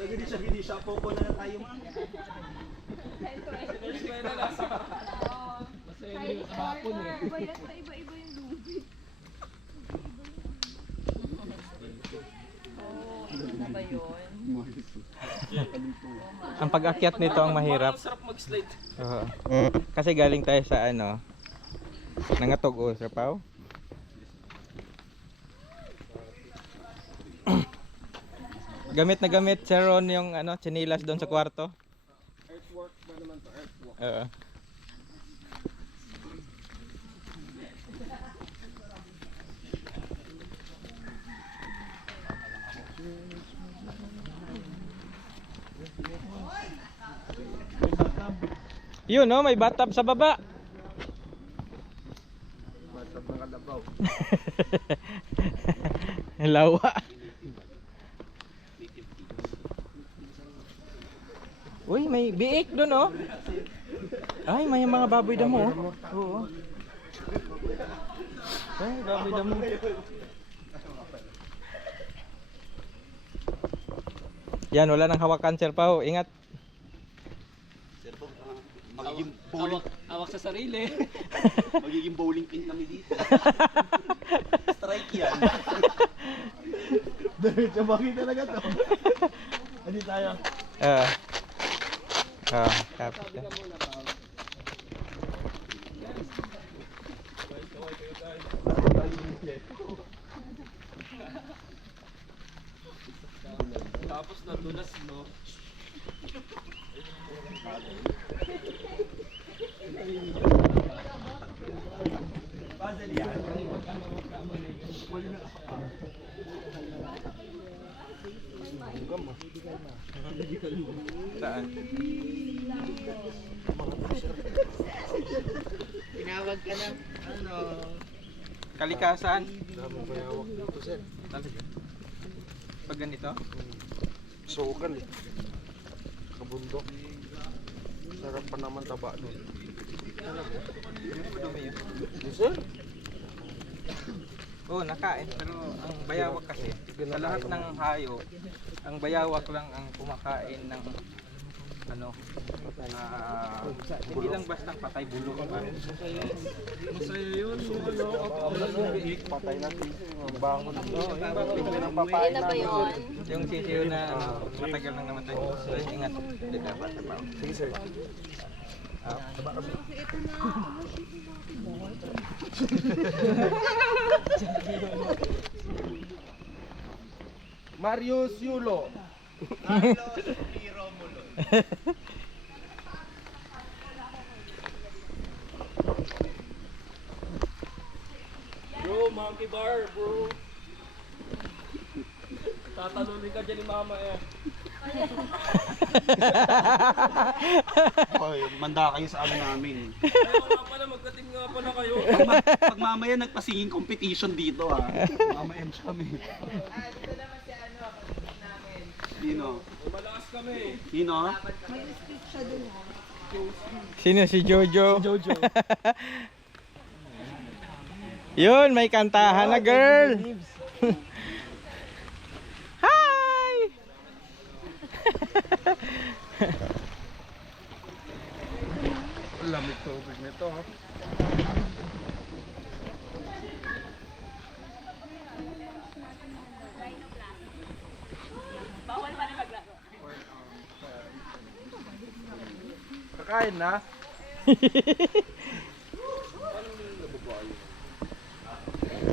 Sagidi siya po na lang tayo man. Eskwela na sa masaya yung kahapon eh. Iba-iba yung lubid. Ano ba yun? Ang pag-akyat nito ang mahirap. Parang sarap mag-slide. Oo. Kasi galing tayo sa ano, Nangatog o Sapaw. Gamit na gamit si Ron yung ano, chinilas doon sa kwarto. Earthwork ba naman to? Earthwork. Oo. Yun no, may bathtub sa baba. Bathtub ng kalabaw. Lawa. Uy, may biik doon oh. Ay, may mga baboy damo oh. Oo. Ay, baboy damo. Yan, wala nang hawakan, Sir Pao. Ingat. Magiging bowling. Awak sa sarili. Magiging bowling pin kami dito. Strike yan. Diretso bakit talaga to? Ano tayo? Kapit. Tapos nadulas no. Puzzle yan. Saan? Tinawag ka na. Ano? Kalikasan. Dami bayawak dito, sir. Talaga. Pag ganito? Sukan eh. Kabundok. Sarap pa naman taba nun. Madumi yun. Yes, sir? Oo, nakain. Pero ang bayawak kasi, sa lahat ng hayop, ang bayawak lang ang kumakain ng ano, hindi lang basta patay bulok pa. Masaya yun. Patay na sisi. Bangon na. Oo, yung Tingnan ang Ayun papain na ba yun? yung sisiyo na ano, matagal nang namatay. So, ingat. Hindi dapat sa pao. Sige, sir. Marius Yulo. Bro, monkey bar, bro. Tatalunin ka dyan ni mama eh. Hoy, manda kayo sa ano namin. Ayaw nga pala, magka-team nga pala kayo. Pag mamaya nagpasinging competition dito ha. Mama-M kami. Dito naman si ano, kapatid namin. Sino? Malakas kami. Sino? May speech siya dun ha. Sino si Jojo? Jojo. Yun, may kantahan na girl. Hi! Lamig tubig nito ha. Bawal pa rin maglaro. Kakain na.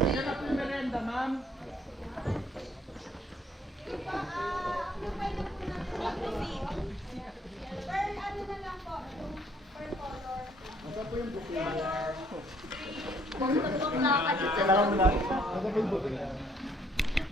Yan na po yung merenda, ma'am. Kailangan mo na. Ano po yung buti?